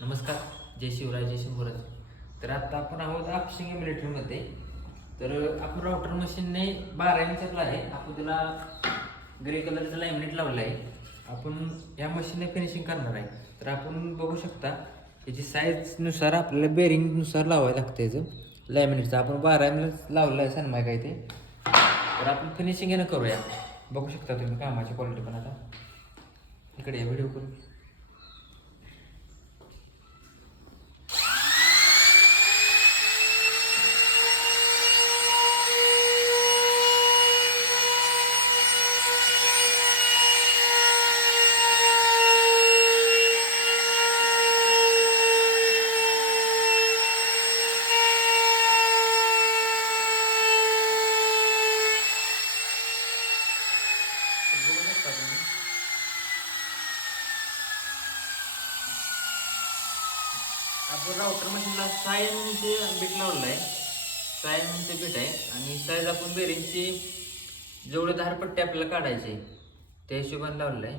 नमस्कार. जय शिवराय, जय शिवराज. तर आता आपण आहोत आपशिंगे मिलिटरीमध्ये. तर आपण राउटर मशीनने 12 इंचला आहे. आपण त्याला ग्रे कलरचा लॅमिनेट लावला आहे. आपण या मशीनने फिनिशिंग करणार आहे. तर आपण बघू शकता याची साईजनुसार आपल्याला बेरिंगनुसार लावायला लागतं याचं लॅमिनेटचं. आपण 12 एमला लावलं आहे सनमाय काय ते. तर आपण फिनिशिंग येणं करूया. बघू शकता तुम्ही कामाची क्वालिटी पण. आता इकडे या व्हिडिओ करू. आपण राउटर मशीनला 6 एमचे बीट लावलं आहे. 6 एमचे बीट आहे आणि साईज आपण बेरिंगची जेवढे 10 पट्टे आपल्याला काढायचे त्या हिशोबाने लावलेलं आहे.